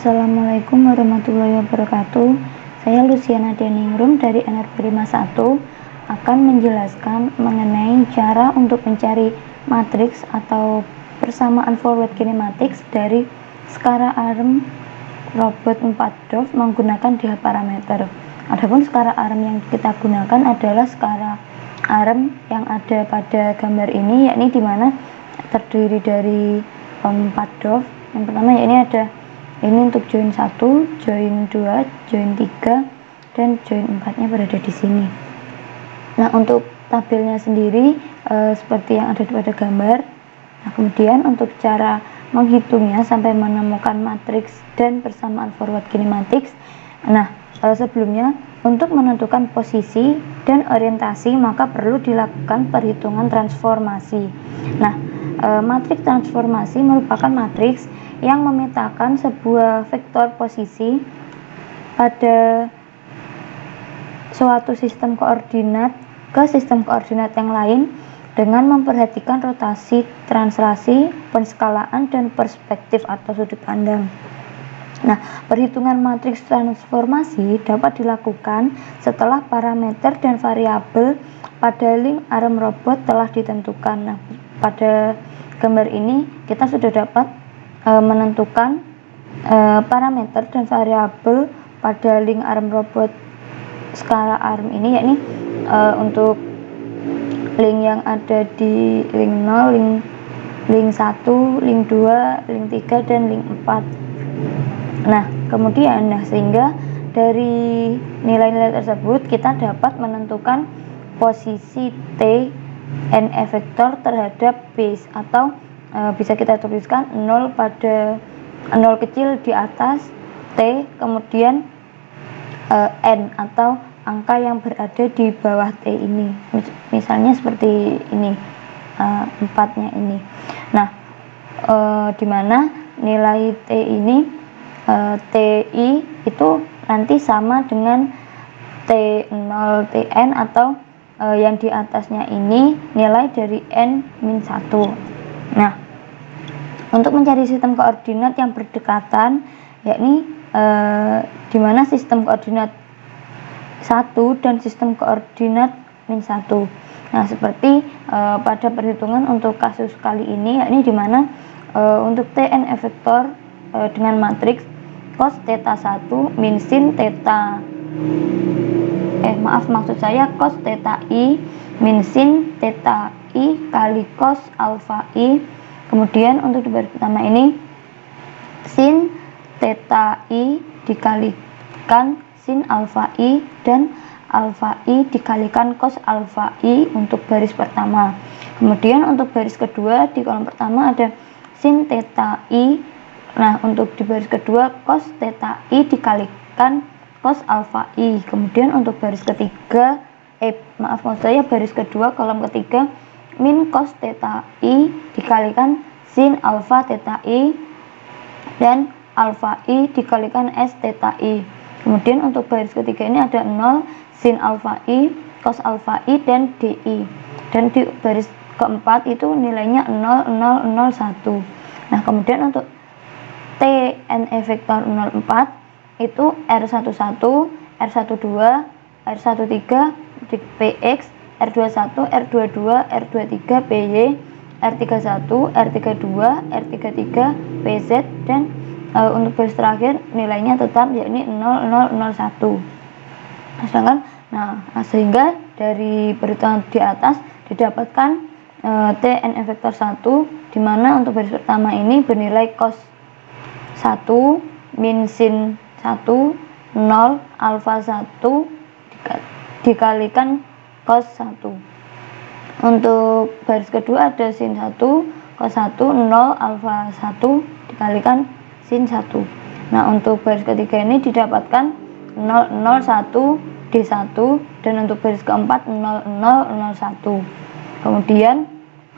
Assalamualaikum warahmatullahi wabarakatuh. Saya Luciana Deningrum dari NRP 51 akan menjelaskan mengenai cara untuk mencari matriks atau persamaan forward kinematics dari skala arm robot 4DOF menggunakan dia parameter. Adapun skala arm yang kita gunakan adalah skala arm yang ada pada gambar ini, yakni dimana terdiri dari 4DOF. Yang pertama yakni ada ini untuk join 1, join 2, join 3, dan join 4-nya berada di sini. Nah, untuk tabelnya sendiri seperti yang ada pada gambar. Nah, kemudian untuk cara menghitungnya sampai menemukan matriks dan persamaan forward kinematics. Nah, sebelumnya untuk menentukan posisi dan orientasi maka perlu dilakukan perhitungan transformasi. Nah, matriks transformasi merupakan matriks yang memetakan sebuah vektor posisi pada suatu sistem koordinat ke sistem koordinat yang lain dengan memperhatikan rotasi, translasi, penskalaan, dan perspektif atau sudut pandang. Nah, perhitungan matriks transformasi dapat dilakukan setelah parameter dan variabel pada link arm robot telah ditentukan. Nah, pada gambar ini kita sudah dapat menentukan parameter dan variabel pada link arm robot skala arm ini, yakni untuk link yang ada di link 0, link 1, link 2, link 3, dan link 4. Nah, kemudian sehingga dari nilai-nilai tersebut kita dapat menentukan posisi T n vektor terhadap base, atau bisa kita tuliskan 0 pada 0 kecil di atas T, kemudian N atau angka yang berada di bawah T ini. Misalnya seperti ini, 4-nya ini. Nah, dimana nilai T ini TI itu nanti sama dengan T0 Tn, atau yang di atasnya ini nilai dari N-1. Nah, untuk mencari sistem koordinat yang berdekatan, yakni dimana sistem koordinat 1 dan sistem koordinat -1. Nah, seperti pada perhitungan untuk kasus kali ini, yakni dimana untuk Tn vektor dengan matriks cos theta 1 min sin theta cos theta i min sin theta i kali cos alpha i. Kemudian untuk di baris pertama ini sin theta i dikalikan sin alpha i dan alpha i dikalikan cos alpha i untuk baris pertama. Kemudian untuk baris kedua di kolom pertama ada sin theta i. Nah, untuk di baris kedua cos theta i dikalikan cos alpha i. Kemudian untuk baris ketiga baris kedua kolom ketiga min cos theta i dikalikan sin alpha theta i dan alpha i dikalikan s theta i. Kemudian untuk baris ketiga ini ada 0 sin alpha i, cos alpha i, dan di. Dan di baris keempat itu nilainya 0, 0, 0, 1. Nah, kemudian untuk Tn vektor 04 itu R11, R12, R13 di Px, R21, R22, R23 Py, R31, R32, R33 Pz, dan untuk baris terakhir nilainya tetap yakni 0, 0, 0, 1. Sehingga dari perhitungan di atas didapatkan Tn vektor 1, dimana untuk baris pertama ini bernilai cos 1 min sin 1 0 alpha 1 dikalikan cos 1. Untuk baris kedua ada sin 1 cos 1 0 alpha 1 dikalikan sin 1. Nah, untuk baris ketiga ini didapatkan 0, 0, 1 D1, dan untuk baris keempat 0, 0, 0, 1. Kemudian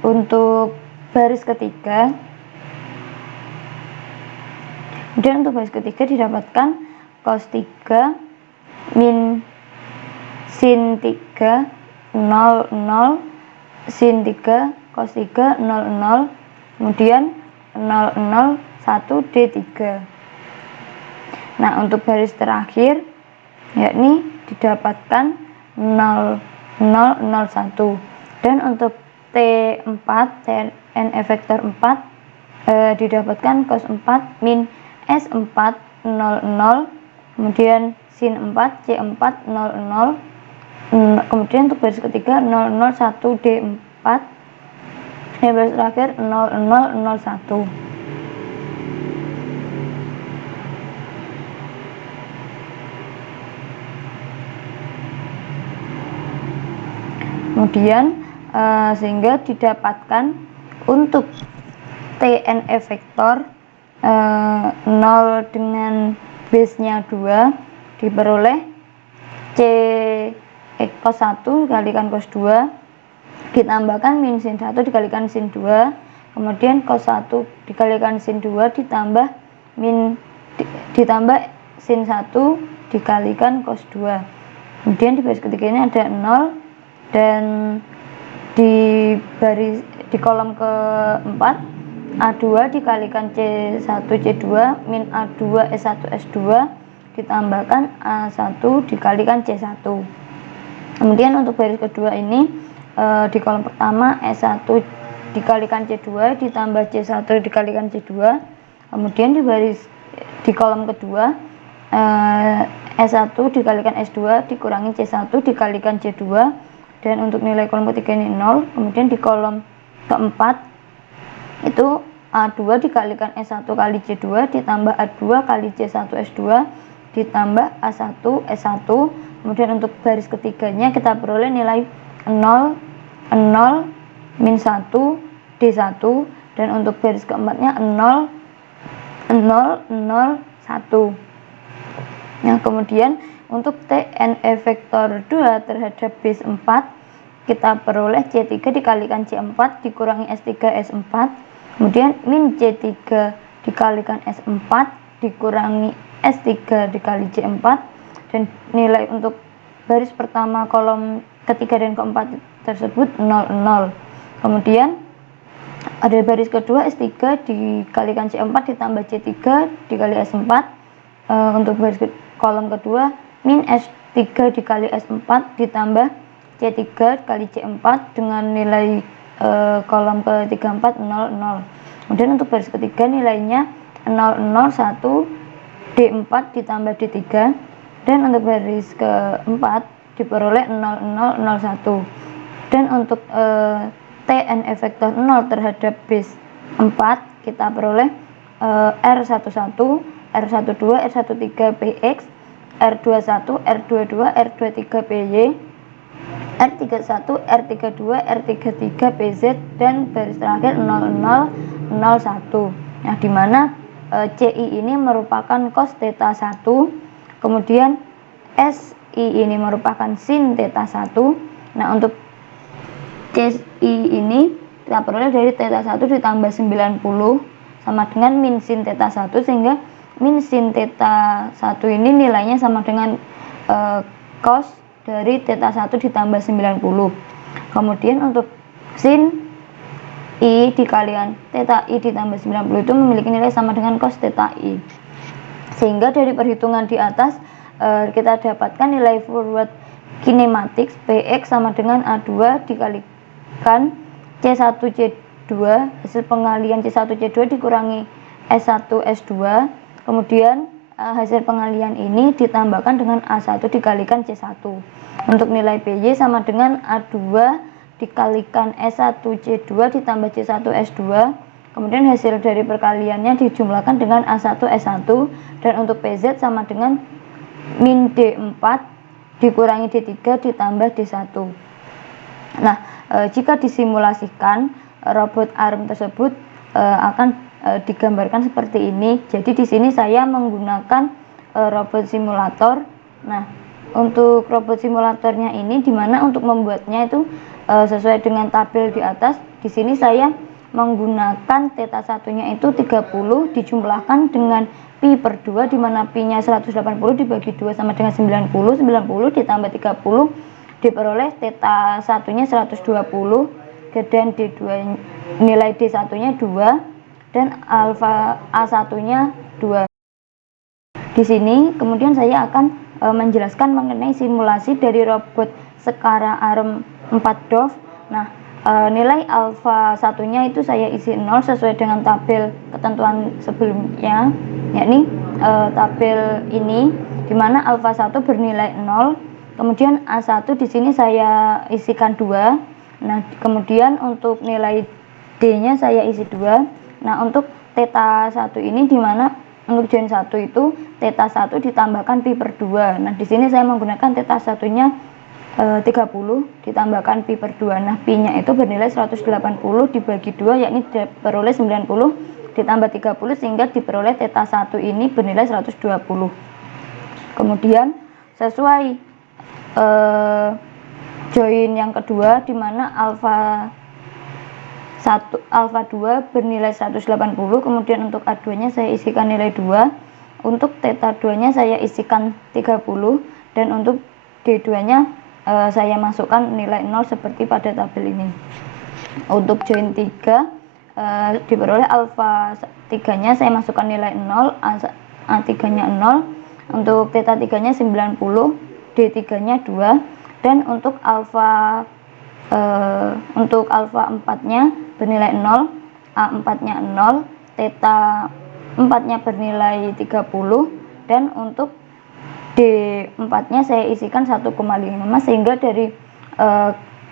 untuk baris ketiga didapatkan cos 3 min sin 3 0, 0 sin 3 cos 3 0, 0, kemudian 0, 0, 1 D3. Nah, untuk baris terakhir yakni didapatkan 0, 0, 0, 1. Dan untuk T4, Tn vektor 4 didapatkan cos 4 min S4 0, 0, kemudian sin 4 C4 0, 0, kemudian untuk baris ketiga 0, 0, 1 D4, dan baris terakhir 0, 0, 0, 1. Kemudian sehingga didapatkan untuk TNE vektor 0 dengan base-nya 2 diperoleh C cos 1 dikalikan cos 2 ditambahkan min sin 1 dikalikan sin 2, kemudian cos 1 dikalikan sin 2 ditambah sin 1 dikalikan cos 2. Kemudian di baris ketiga ini ada 0, dan di kolom keempat A2 dikalikan C1 C2 min A2 S1 S2 ditambahkan A1 dikalikan C1. Kemudian untuk baris kedua ini di kolom pertama S1 dikalikan C2 ditambah C1 dikalikan C2. Kemudian di kolom kedua S1 dikalikan S2 dikurangi C1 dikalikan C2, dan untuk nilai kolom ketiga ini 0. Kemudian di kolom keempat itu A2 dikalikan S1 kali C2 ditambah A2 kali C1 S2 ditambah A1 S1. Kemudian untuk baris ketiganya kita peroleh nilai 0, 0, min 1 D1, dan untuk baris keempatnya 0, 0, 0, 1. Nah, kemudian untuk TNE vektor 2 terhadap base 4 kita peroleh C3 dikalikan C4 dikurangi S3 S4, kemudian min C3 dikalikan S4 dikurangi S3 dikali C4, dan nilai untuk baris pertama kolom ketiga dan keempat tersebut 0, 0. Kemudian ada baris kedua S3 dikalikan C4 ditambah C3 dikali S4. Untuk baris kolom kedua min S3 dikali S4 ditambah C3 kali C4 dengan nilai kolom ketiga 4 0, 0. Kemudian untuk baris ketiga nilainya 0, 0, 1 D4 ditambah D3, dan untuk baris keempat diperoleh 0, 0, 0, 1. Dan untuk TNE vektor 0 terhadap base 4 kita peroleh R11, R12, R13 PX, R21, R22, R23 PY, R31, R32, R33 PZ, dan baris terakhir 0, 0, 0, 1. Nah, di mana CI ini merupakan cos theta 1, kemudian SI ini merupakan sin theta 1. Nah, untuk CI ini kita peroleh dari theta 1 ditambah 90 sama dengan min sin theta 1, sehingga min sin theta 1 ini nilainya sama dengan cos dari theta 1 ditambah 90. Kemudian untuk sin I dikalikan theta I ditambah 90 itu memiliki nilai sama dengan cos theta I. Sehingga dari perhitungan di atas kita dapatkan nilai forward kinematics Px sama dengan A2 dikalikan C1 C2, hasil pengalian C1 C2 dikurangi S1 S2. Kemudian hasil pengalian ini ditambahkan dengan A1 dikalikan C1. Untuk nilai PY sama dengan A2 dikalikan S1 C2 ditambah C1 S2. Kemudian hasil dari perkaliannya dijumlahkan dengan A1 S1, dan untuk PZ sama dengan min D4 dikurangi D3 ditambah D1. Nah, jika disimulasikan robot arm tersebut akan digambarkan seperti ini. Jadi di sini saya menggunakan robot simulator. Nah, untuk robot simulatornya ini dimana untuk membuatnya itu sesuai dengan tabel di atas. Di sini saya menggunakan theta satunya itu 30 dijumlahkan dengan pi per 2, dimana pi nya 180 dibagi 2 sama dengan 90 ditambah 30 diperoleh theta satunya 120, dan D2 nilai D1 nya 2 dan alfa A1 nya 2. Di sini kemudian saya akan menjelaskan mengenai simulasi dari robot Skara ARM 4 DOF. Nah, nilai alfa satunya itu saya isi 0 sesuai dengan tabel ketentuan sebelumnya, yakni tabel ini di mana alfa 1 bernilai 0, kemudian A1 di sini saya isikan 2. Nah, kemudian untuk nilai D-nya saya isi 2. Nah, untuk theta 1 ini di mana untuk join 1 itu theta 1 ditambahkan pi per 2. Nah, di sini saya menggunakan theta satunya 30 ditambahkan pi per 2. Nah, pi-nya itu bernilai 180 dibagi 2, yakni diperoleh 90 ditambah 30 sehingga diperoleh theta 1 ini bernilai 120. Kemudian sesuai join yang kedua di mana alfa 2 bernilai 180, kemudian untuk A2 nya saya isikan nilai 2, untuk theta 2 nya saya isikan 30, dan untuk D2 nya saya masukkan nilai 0 seperti pada tabel ini. Untuk join 3 diperoleh alfa 3 nya saya masukkan nilai 0, A3 nya 0, untuk theta 3 nya 90, D3 nya 2, dan untuk alfa 4 nya bernilai 0, A4 nya 0, theta 4 nya bernilai 30, dan untuk D4 nya saya isikan 1,5, sehingga dari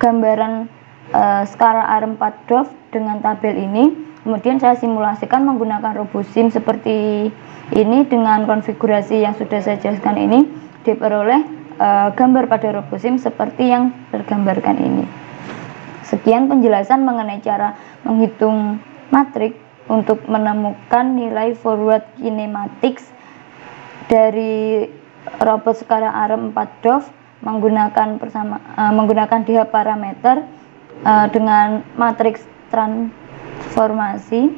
gambaran Skara ARM 4 DOF dengan tabel ini kemudian saya simulasikan menggunakan RoboSim seperti ini dengan konfigurasi yang sudah saya jelaskan ini, diperoleh gambar pada RoboSim seperti yang tergambarkan ini. Sekian penjelasan mengenai cara menghitung matriks untuk menemukan nilai forward kinematics dari robot Skara ARM 4 DOF menggunakan DH parameter dengan matriks transformasi,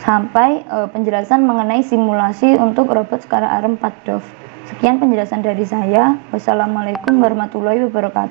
sampai penjelasan mengenai simulasi untuk robot Skara ARM 4 DOF. Sekian penjelasan dari saya. Wassalamualaikum warahmatullahi wabarakatuh.